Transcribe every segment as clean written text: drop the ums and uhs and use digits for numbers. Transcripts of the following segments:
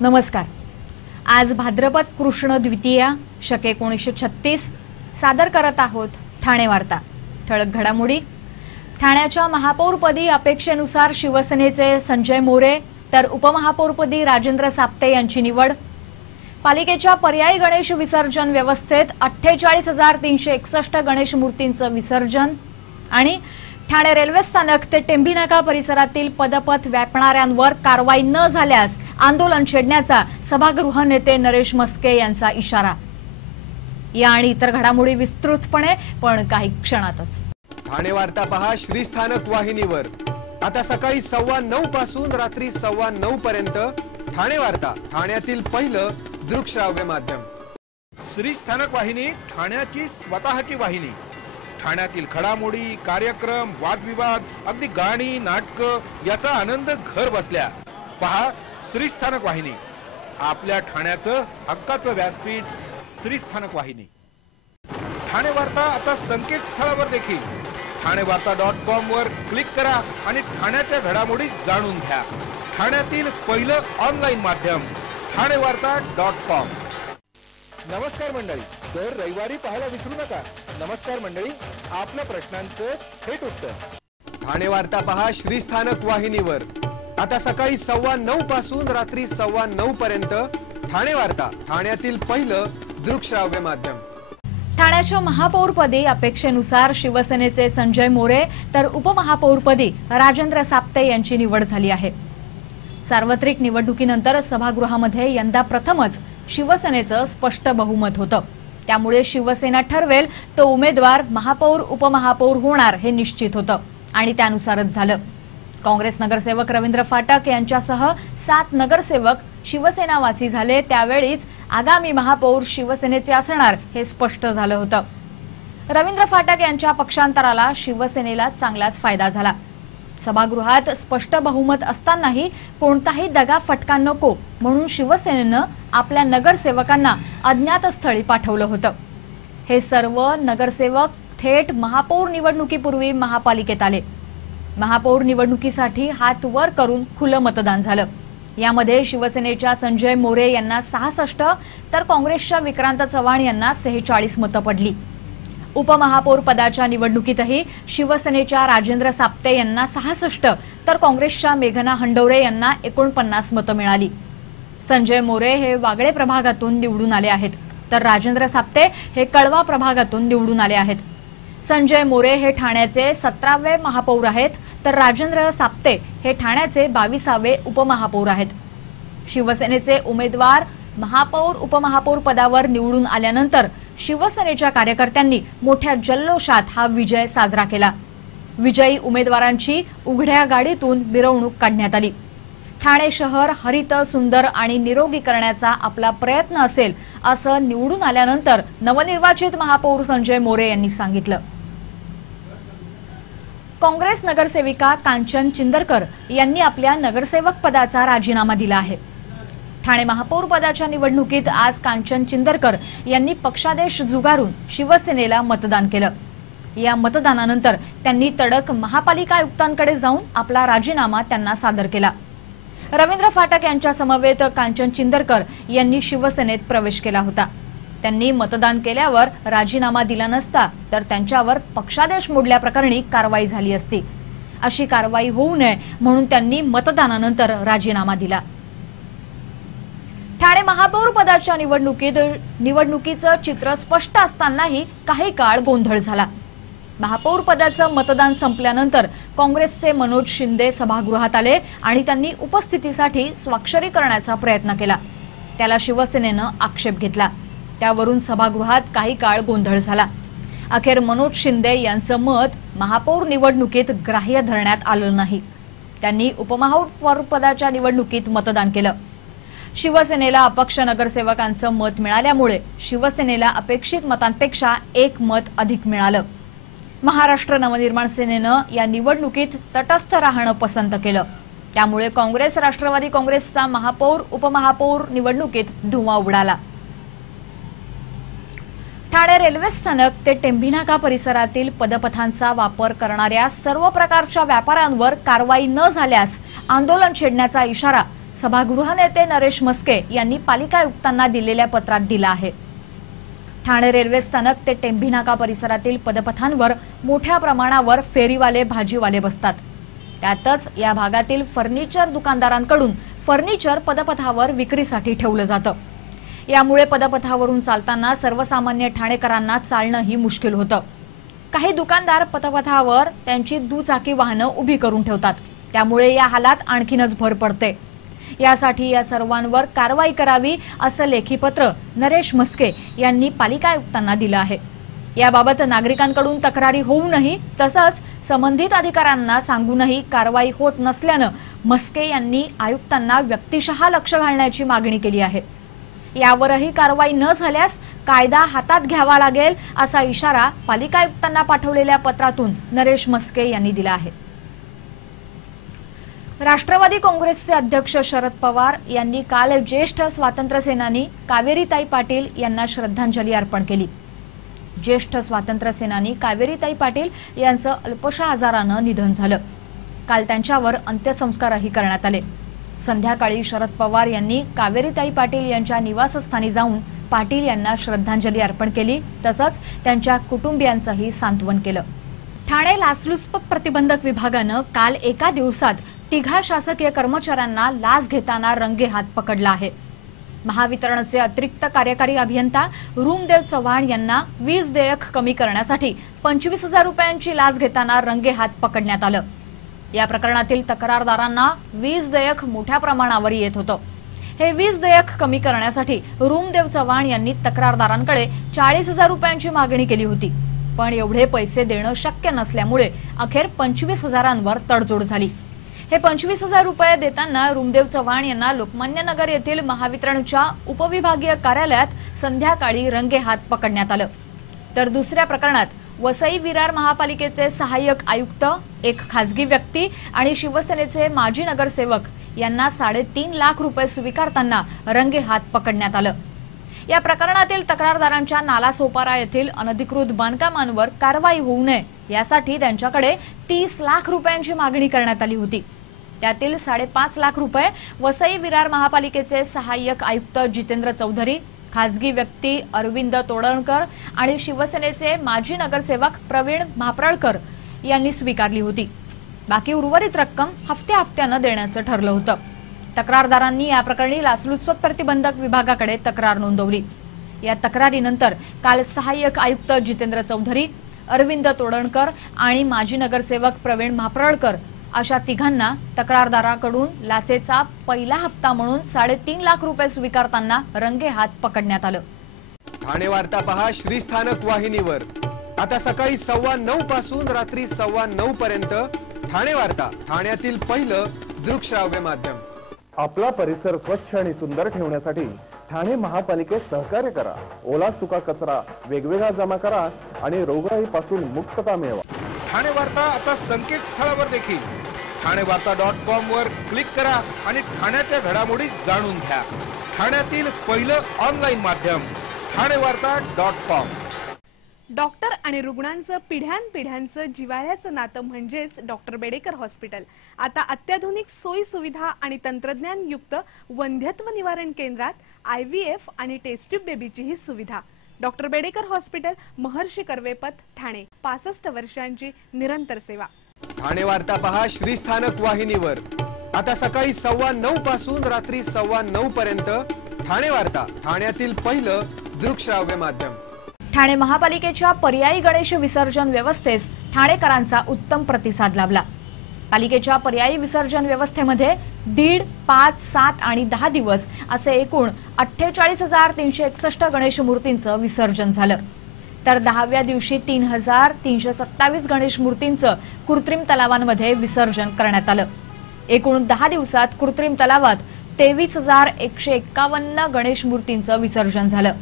नमस्कार। आज भाद्रपद कृष्ण द्वितीया शके 1936 सादर करत आहोत ठाणे वार्ता। ठळक घडामोडी। ठाण्याच्या महापौरपदी अपेक्षेनुसार शिवसेनेचे संजय मोरे तर उपमहापौरपदी राजेंद्र साप्ते यांची निवड। पालिकेच्या पर्यायी गणेश विसर्जन व्यवस्थेत 48,361 गणेश मूर्तींचं विसर्जन। आणि ठाणे रेल्वे स्थानक ते टेंभी नाका परिसरातील पदपथ व्यापणाऱ्यांवर कारवाई न झाल्यास आंदोलन छेडण्याचा सभागृह नेते नरेश मस्के यांचा इशारा। या आणि इतर घडामोडी विस्तृतपणे पण काही क्षणातच। ठाणे वार्ता पहा श्रीस्थानक वाहिनीवर। आता सकाळी 9:15 पासून रात्री 9:15 पर्यंत ठाणे वार्ता, ठाण्यातील पहिलं दृकश्राव्य माध्यम। श्रीस्थानक वाहिनी ठाण्याची स्वतःची वाहिनी। ठाण्यातील घडामोडी, कार्यक्रम, वादविवाद, अगदी गाणी, नाटक याचा आनंद घर बसल्या पहा श्रीस्थानक वाहिनी। आपल्या ठाण्याचं हक्काचं व्यासपीठ श्रीस्थानक वाहिनी। ठाणे वार्ता आता संकेतस्थळावर देखील ठाणेवार्ता.com वर क्लिक करा आणि ठाण्याच्या घडामोडी जाणून घ्या। ठाण्यातील पहिलं ऑनलाईन माध्यम ठाणेवार्ता.com। नमस्कार मंडळी, दर रविवारी पाहायला विसरू नका। नमस्कार मंडळी, आपल्या प्रश्नांचं थेट उत्तर। ठाणे वार्ता पहा श्रीस्थानक वाहिनीवर। आता सकाळी 9:15 पासून रात्री 9:15 पर्यंत ठाणे वार्ता, ठाण्यातील पहिलं दृकश्राव्य माध्यम। ठाण्याच्या महापौरपदी अपेक्षेनुसार शिवसेनेचे संजय मोरे तर उपमहापौरपदी राजेंद्र साप्ते यांची निवड झाली आहे। सार्वत्रिक निवडणुकीनंतर सभागृहामध्ये यंदा प्रथमच शिवसेनेचं स्पष्ट बहुमत होतं। त्यामुळे शिवसेना ठरवेल तो उमेदवार महापौर उपमहापौर होणार हे निश्चित होतं आणि त्यानुसारच झालं। काँग्रेस नगरसेवक रवींद्र फाटक यांच्यासह 7 नगरसेवक शिवसेनावासी झाले। त्यावेळीच आगामी महापौर शिवसेनेचे असणार हे स्पष्ट झालं होतं। रवींद्र फाटक यांच्या पक्षांतराला शिवसेनेला चांगलाच फायदा झाला। सभागृहात स्पष्ट बहुमत असतानाही कोणताही दगा फटका नको म्हणून शिवसेनेनं आपल्या नगरसेवकांना अज्ञात स्थळी पाठवलं होतं। हे सर्व नगरसेवक थेट महापौर निवडणुकीपूर्वी महापालिकेत आले। महापौर निवडणुकीसाठी हात वर करून खुलं मतदान झालं। यामध्ये शिवसेनेच्या संजय मोरे यांना 66 तर काँग्रेसच्या विक्रांत चव्हाण यांना 46 मतं पडली। उपमहापौर पदाच्या निवडणुकीतही शिवसेनेच्या राजेंद्र साप्ते यांना 66 तर काँग्रेसच्या मेघना हंडवरे यांना 49 मतं मिळाली। संजय मोरे हे वागळे प्रभागातून निवडून आले आहेत तर राजेंद्र साप्ते हे कळवा प्रभागातून निवडून आले आहेत। संजय मोरे हे ठाण्याचे 17वे महापौर आहेत तर राजेंद्र साप्ते हे ठाण्याचे 22वे उपमहापौर आहेत। शिवसेनेचे उमेदवार महापौर उपमहापौर पदावर निवडून आल्यानंतर शिवसेनेच्या कार्यकर्त्यांनी मोठ्या जल्लोषात हा विजय साजरा केला। विजयी उमेदवारांची उघड्या गाडीतून मिरवणूक काढण्यात आली। ठाणे शहर हरित, सुंदर आणि निरोगी करण्याचा आपला प्रयत्न असेल असं निवडून आल्यानंतर नवनिर्वाचित महापौर संजय मोरे यांनी सांगितलं। काँग्रेस नगरसेविका कांचन चिंदरकर यांनी आपल्या नगरसेवक पदाचा राजीनामा दिला आहे। ठाणे महापौर पदाच्या निवडणुकीत आज कांचन चिंदरकर यांनी पक्षादेश जुगारून शिवसेनेला मतदान केलं। या मतदानानंतर त्यांनी तडक महापालिका आयुक्तांकडे जाऊन आपला राजीनामा त्यांना सादर केला। रवींद्र फाटक यांच्या समवेत कांचन चिंदरकर यांनी शिवसेनेत प्रवेश केला होता। त्यांनी मतदान केल्यावर राजीनामा दिला नसता तर त्यांच्यावर पक्षादेश मोडल्याप्रकरणी कारवाई झाली असती। अशी कारवाई होऊ नये म्हणून त्यांनी मतदानानंतर राजीनामा दिला। ठाणे महापौर पदाच्या निवडणुकीचं चित्र स्पष्ट असतानाही काही काळ गोंधळ झाला। महापौर पदाचं मतदान संपल्यानंतर काँग्रेसचे मनोज शिंदे सभागृहात आले आणि त्यांनी उपस्थितीसाठी स्वाक्षरी करण्याचा प्रयत्न केला। त्याला शिवसेनेनं आक्षेप घेतला। त्यावरून सभागृहात काही काळ गोंधळ झाला। अखेर मनोज शिंदे यांचं मत महापौर निवडणुकीत ग्राह्य धरण्यात आलं नाही। त्यांनी उपमहापौर पदाच्या निवडणुकीत मतदान केलं। शिवसेनेला अपक्ष नगरसेवकांचं मत मिळाल्यामुळे शिवसेनेला अपेक्षित मतांपेक्षा 1 मत अधिक मिळालं। महाराष्ट्र नवनिर्माण सेनेनं या निवडणुकीत तटस्थ राहणं पसंत केलं। त्यामुळे काँग्रेस राष्ट्रवादी काँग्रेसचा महापौर उपमहापौर निवडणुकीत धुव्वा उडाला। ठाणे रेल्वे स्थानक ते टेंभी नाका परिसरातील पदपथांचा वापर करणाऱ्या सर्व प्रकारच्या व्यापाऱ्यांवर कारवाई न झाल्यास आंदोलन छेडण्याचा इशारा सभागृह नेते नरेश म्हस्के यांनी पालिका आयुक्तांना दिलेल्या पत्रात दिला आहे। ठाणे रेल्वे स्थानक ते टेंभी नाका परिसरातील पदपथांवर मोठ्या प्रमाणावर फेरीवाले भाजीवाले बसतात। त्यातच या भागातील फर्निचर दुकानदारांकडून फर्निचर पदपथावर विक्रीसाठी ठेवलं जातं। यामुळे पदपथावरून चालताना सर्वसामान्य ठाणेकरांना चालणंही मुश्किल होतं। काही दुकानदार पदपथावर त्यांची दुचाकी वाहनं उभी करून ठेवतात, त्यामुळे या हालात आणखीनच भर पडते। यासाठी या सर्वांवर कारवाई करावी असं लेखी पत्र नरेश म्हस्के यांनी पालिका आयुक्तांना दिलं आहे। याबाबत नागरिकांकडून तक्रारी होऊनही तसंच संबंधित अधिकाऱ्यांना सांगूनही कारवाई होत नसल्यानं म्हस्के यांनी आयुक्तांना व्यक्तिशः लक्ष घालण्याची मागणी केली आहे। यावरही कारवाई न झाल्यास कायदा हातात घ्यावा लागेल असा इशारा पालिका आयुक्तांना पाठवलेल्या पत्रातून नरेश म्हस्के यांनी दिला आहे। राष्ट्रवादी काँग्रेसचे अध्यक्ष शरद पवार यांनी काल ज्येष्ठ स्वातंत्र्य सेनानी कावेरीताई पाटील यांना श्रद्धांजली अर्पण केली। ज्येष्ठ स्वातंत्र्य सेनानी कावेरीताई पाटील यांचं अल्पशा आजारानं निधन झालं। काल त्यांच्यावर अंत्यसंस्कारही करण्यात आले। संध्याकाळी शरद पवार यांनी कावेरीताई पाटील यांच्या निवासस्थानी जाऊन पाटील यांना श्रद्धांजली अर्पण केली, तसंच त्यांच्या कुटुंबियांचंही सांत्वन केलं। ठाणे लाचलुचपत प्रतिबंधक विभागानं काल एका दिवसात 3 शासकीय कर्मचाऱ्यांना लाच घेताना रंगेहात पकडला आहे। महावितरणचे अतिरिक्त कार्यकारी अभियंता रूमदेव चव्हाण यांना वीज देयक कमी करण्यासाठी 25,000 रुपयांची लाच घेताना रंगेहात पकडण्यात आलं। या प्रकरणातील तक्रारदारांना वीज देयक मोठ्या प्रमाणावर येत होतं। हे वीज देयक कमी करण्यासाठी रूमदेव चव्हाण यांनी तक्रारदारांकडे 40,000 रुपयांची मागणी केली होती, पण एवढे पैसे देणं शक्य नसल्यामुळे अखेर 25,000वर तडजोड झाली। हे 25,000 रुपये देताना रूमदेव चव्हाण यांना लोकमान्य नगर येथील महावितरणच्या उपविभागीय कार्यालयात संध्याकाळी रंगेहात पकडण्यात आलं। तर दुसऱ्या प्रकरणात वसई विरार महापालिकेचे सहाय्यक आयुक्त, एक खासगी व्यक्ती आणि शिवसेनेचे माजी नगरसेवक यांना 3.5 लाख रुपये स्वीकारताना रंगेहात पकडण्यात आलं। या प्रकरणातील तक्रारदारांच्या नालासोपारा येथील अनधिकृत बांधकामांवर कारवाई होऊ नये यासाठी त्यांच्याकडे 30 लाख रुपयांची मागणी करण्यात आली होती। त्यातील 5.5 लाख रुपये वसई विरार महापालिकेचे सहाय्यक आयुक्त जितेंद्र चौधरी, खासगी व्यक्ती अरविंद तोडणकर आणि शिवसेनेचे माजी नगरसेवक प्रवीण म्हापरळकर यांनी स्वीकारली होती। बाकी उर्वरित रक्कम हप्त्यानं देण्याचं ठरलं होतं। तक्रारदारांनी या प्रकरणी लाचलुचपत प्रतिबंधक विभागाकडे तक्रार नोंदवली। या तक्रारीनंतर काल सहाय्यक आयुक्त जितेंद्र चौधरी, अरविंद तोडणकर आणि माजी नगरसेवक प्रवीण म्हापरळकर अशा तिघांना तक्रारदाराकडून लाचेचा पहिला हप्ता म्हणून 3.5 लाख रुपये स्वीकारताना रंगेहात पकडण्यात आलं। ठाणे वार्ता पहा श्रीस्थानक वाहिनीवर। आता सकाळी 9:15 पासून रात्री 9:15 पर्यंत ठाणे वार्ता, ठाण्यातील पहिलं दृकश्राव्य माध्यम। आपला परिसर स्वच्छ आणि सुंदर ठेवण्यासाठी ठाणे महापालिकेत सहकार्य करा। ओला सुका कचरा वेगवेगळा जमा करा आणि रोगराईपासून मुक्तता मिळवा। ठाणे वार्ता आता संकेतस्थळावर देखील ठाणेवार्ता.com वर क्लिक करा आणि ठाण्याच्या घडामोडी जाणून घ्या। ठाण्यातील पहिलं ऑनलाईन माध्यम ठाणेवार्ता.com। डॉक्टर आणि रुग्णांचं पिढ्यानपिढ्यांचं जिव्हाळ्याचं नातं म्हणजेच डॉक्टर बेडेकर हॉस्पिटल। आता अत्याधुनिक सोयी सुविधा आणि तंत्रज्ञान युक्त वंध्यत्व निवारण केंद्रात IVF आणि टेस्ट ट्यूब बेबीची ही सुविधा। डॉक्टर बेडेकर हॉस्पिटल, महर्षी कर्वेपथ, ठाणे। 65 वर्षांची निरंतर सेवा। ठाणे वार्ता पहा श्रीस्थानक वाहिनीवर। आता सकाळी 9:15 पासून रात्री 9:15 पर्यंत ठाणे वार्ता, ठाण्यातील पहिलं दृकश्राव्य माध्यम। ठाणे महापालिकेच्या पर्यायी गणेश विसर्जन व्यवस्थेस ठाणेकरांचा उत्तम प्रतिसाद लाभला। पालिकेच्या पर्यायी विसर्जन व्यवस्थेमध्ये 1.5, 5, 7 आणि 10 दिवस असे एकूण 48,361 गणेश मूर्तींचं विसर्जन झालं। तर 10व्या दिवशी 3,327 गणेश मूर्तींचं कृत्रिम तलावांमध्ये विसर्जन करण्यात आलं। एकूण 10 दिवसात कृत्रिम तलावात 23,151 गणेश मूर्तींचं विसर्जन झालं।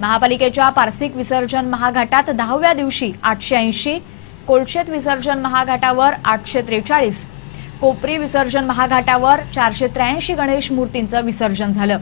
महापालिकेच्या पार्सिक विसर्जन महाघाटात 10व्या दिवशी 880, कोलशेत विसर्जन महाघाटावर 843, कोपरी विसर्जन महाघाटावर 483 गणेश मूर्तींचं विसर्जन झालं।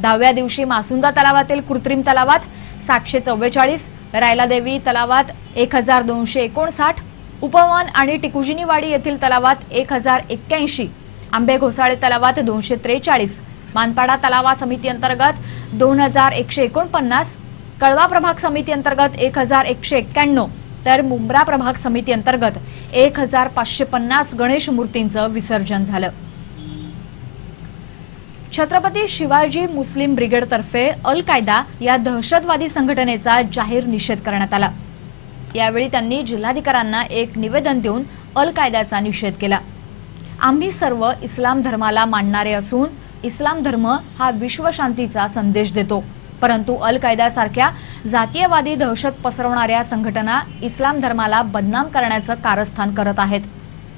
10व्या दिवशी मासुंदा तलावातील कृत्रिम तलावात 744, रायलादेवी तलावात 1259, उपवन आणि टिकुजिनीवाडी येथील तलावात 1081, आंबे घोसाळे तलावात 243, मानपाडा तलावा समिती अंतर्गत 2149, कळवा प्रभाग समिती अंतर्गत 1191, तर मुंब्रा प्रभाग समिती अंतर्गत 1550 गणेश मूर्तींचं विसर्जन झालं. छत्रपती शिवाजी मुस्लिम ब्रिगेडतर्फे अल कायदा या दहशतवादी संघटनेचा जाहीर निषेध करण्यात आला. यावेळी त्यांनी जिल्हाधिकाऱ्यांना एक निवेदन देऊन अल कायद्याचा निषेध केला. आम्ही सर्व इस्लाम धर्माला मानणारे असून इस्लाम धर्म हा विश्वशांतीचा संदेश देतो, परंतु अल कायद्यासारख्या जातीयवादी दहशत पसरवणाऱ्या संघटना इस्लाम धर्माला बदनाम करण्याचं कारस्थान करत आहेत.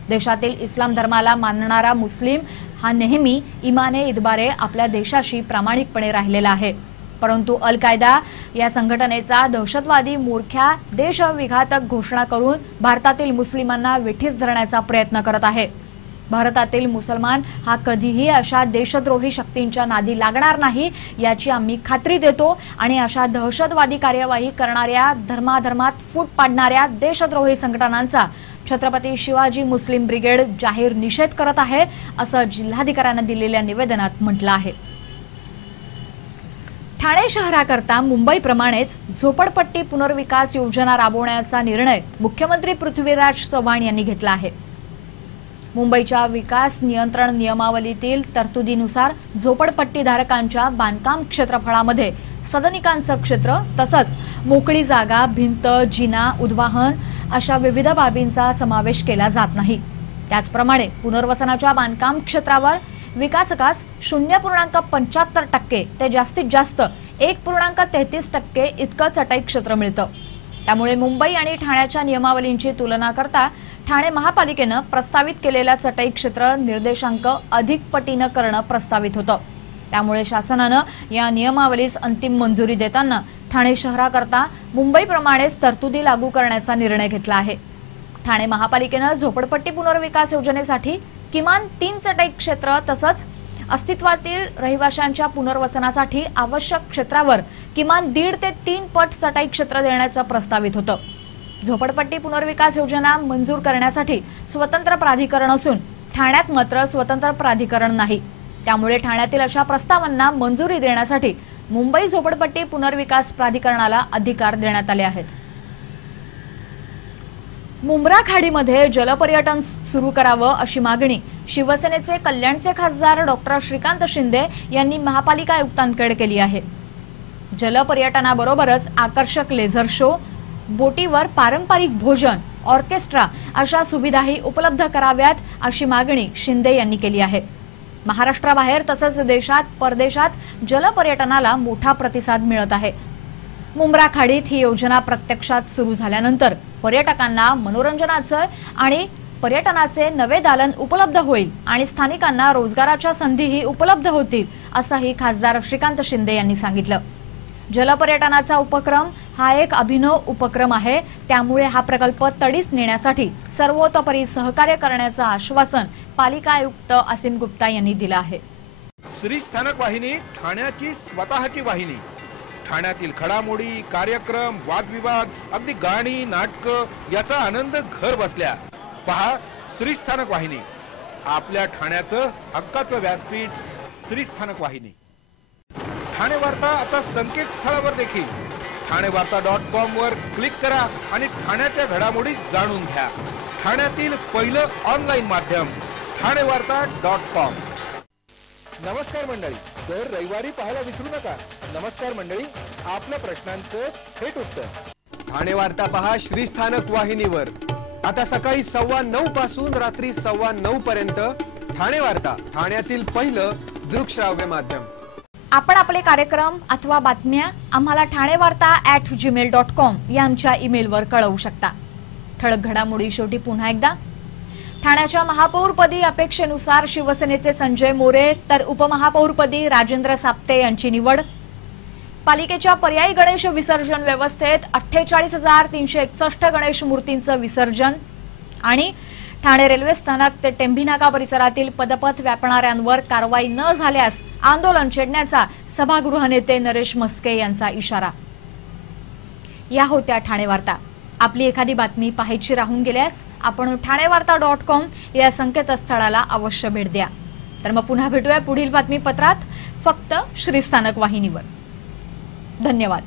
देशातील इस्लाम धर्माला मानणारा मुस्लिम हा नेहमी इमाने इतबारे आपल्या देशाशी प्रामाणिकपणे राहिलेला आहे, परंतु अल कायदा या संघटनेचा दहशतवादी मूर्ख्या देशविघातक घोषणा करून भारतातील मुस्लिमांना वेठीस धरण्याचा प्रयत्न करत आहे. भारतातील मुसलमान हा कधीही अशा देशद्रोही शक्तींच्या नादी लागणार नाही याची आम्ही खात्री देतो आणि अशा दहशतवादी कार्यवाही करणाऱ्या धर्माधर्मात फूट पाडणाऱ्या देशद्रोही संघटनांचा छत्रपती शिवाजी मुस्लिम ब्रिगेड जाहीर निषेध करत आहे, असं जिल्हाधिकाऱ्यांना दिलेल्या निवेदनात म्हटलं आहे. ठाणे शहराकरता मुंबईप्रमाणेच झोपडपट्टी पुनर्विकास योजना राबवण्याचा निर्णय मुख्यमंत्री पृथ्वीराज चव्हाण यांनी घेतला आहे. मुंबईच्या विकास नियंत्रण नियमावलीतील तरतुदीनुसार झोपडपट्टीधारकांच्या बांधकाम क्षेत्रफळामध्ये सदनिकांचं क्षेत्र तसंच मोकळी जागा, भिंत, जिना, उद्वाहन अशा विविध बाबींचा समावेश केला जात नाही. त्याचप्रमाणे पुनर्वसनाच्या बांधकाम क्षेत्रावर विकासकास 0.75% ते जास्तीत जास्त 1.33% इतकं चटई क्षेत्र मिळतं. त्यामुळे मुंबई आणि ठाण्याच्या नियमावलींची तुलना करता ठाणे महापालिकेनं प्रस्तावित केलेला चटई क्षेत्र निर्देशांक अधिक पटीनं करणं प्रस्तावित होतं. त्यामुळे शासनानं या नियमावलीस अंतिम मंजुरी देताना ठाणे शहराकरता मुंबईप्रमाणेच तरतुदी लागू करण्याचा निर्णय घेतला आहे. ठाणे महापालिकेनं झोपडपट्टी पुनर्विकास योजनेसाठी किमान 3 चटई क्षेत्र तसंच अस्तित्वातील रहिवाशांच्या पुनर्वसनासाठी आवश्यक क्षेत्रावर किमान 1.5 ते 3 पट चटई क्षेत्र देण्याचं प्रस्तावित होतं. झोपडपट्टी पुनर्विकास योजना मंजूर करण्यासाठी स्वतंत्र प्राधिकरण असून ठाण्यात मात्र स्वतंत्र प्राधिकरण नाही. त्यामुळे ठाण्यातील अशा प्रस्तावांना मंजुरी देण्यासाठी मुंबई झोपडपट्टी पुनर्विकास प्राधिकरणाला अधिकार देण्यात आले आहेत. मुंब्रा खाडीमध्ये जलपर्यटन सुरू करावं अशी मागणी शिवसेनेचे कल्याणचे खासदार डॉक्टर श्रीकांत शिंदे यांनी महापालिका आयुक्तांकडे केली आहे. जलपर्यटनाबरोबरच आकर्षक लेझर शो, बोटीवर पारंपरिक भोजन, ऑर्केस्ट्रा अशा सुविधाही उपलब्ध कराव्यात अशी मागणी शिंदे यांनी केली आहे. महाराष्ट्राबाहेर तसंच देशात परदेशात जलपर्यटनाला मोठा प्रतिसाद मिळत आहे. मुंब्रा खाडीत ही योजना प्रत्यक्षात सुरू झाल्यानंतर पर्यटकांना मनोरंजनाचं आणि पर्यटनाचे नवे दालन उपलब्ध होईल आणि स्थानिकांना रोजगाराच्या संधीही उपलब्ध होतील असंही खासदार श्रीकांत शिंदे यांनी सांगितलं. जलपर्यटनाचा उपक्रम हा एक अभिनव उपक्रम आहे, त्यामुळे हा प्रकल्प तडीस नेण्यासाठी सर्वतोपरी सहकार्य करण्याचं आश्वासन पालिका आयुक्त असीम गुप्ता यांनी दिलं आहे. श्री स्थानक वाहिनी ठाण्याची स्वतःची वाहिनी. ठाण्यातील घडामोडी, कार्यक्रम, वादविवाद, अगदी गाणी, नाटक याचा आनंद घर बसल्या पहा. श्री स्थानक वाहिनी, आपल्या ठाण्याचं हक्काचं व्यासपीठ. श्री स्थानक वाहिनी. ठाणे वार्ता आता संकेतस्थळावर देखील ठाणेवार्ता.com वर क्लिक करा आणि ठाण्याच्या घडामोडी जाणून घ्या. ठाण्यातील पहिलं ऑनलाईन माध्यम ठाणेवार्ता.com. नमस्कार मंडळी, दर रविवारी पाहायला विसरू नका. नमस्कार मंडळी, आपल्या प्रश्नांचं थेट उत्तर ठाणे वार्ता पहा श्रीस्थानक वाहिनीवर. आता सकाळी 9:15 पासून रात्री 9:15 पर्यंत ठाणे वार्ता, ठाण्यातील पहिलं दृकश्राव्य माध्यम. आपण आपले कार्यक्रम अथवा बातम्या आम्हाला ठाणेवार्ता@gmail.com या आमच्या ईमेलवर कळवू शकता. ठळक घडामोडी शेवटी पुन्हा एकदा. ठाण्याच्या महापौरपदी अपेक्षेनुसार शिवसेनेचे संजय मोरे तर उपमहापौरपदी राजेंद्र साप्ते यांची निवड. पालिकेच्या पर्यायी गणेश विसर्जन व्यवस्थेत 48,361 गणेश मूर्तींचं विसर्जन. आणि ठाणे रेल्वे स्थानक ते टेंभीनाका परिसरातील पदपथ व्यापणाऱ्यांवर कारवाई न झाल्यास आंदोलन छेडण्याचा सभागृह नेते नरेश म्हस्के यांचा इशारा. या होत्या ठाणे वार्ता. आपली एखादी बातमी पाहायची राहून गेल्यास आपण ठाणेवार्ता.com या संकेतस्थळाला अवश्य भेट द्या. तर मग पुन्हा भेटूया पुढील बातमीपत्रात फक्त श्रीस्थानक वाहिनीवर। धन्यवाद।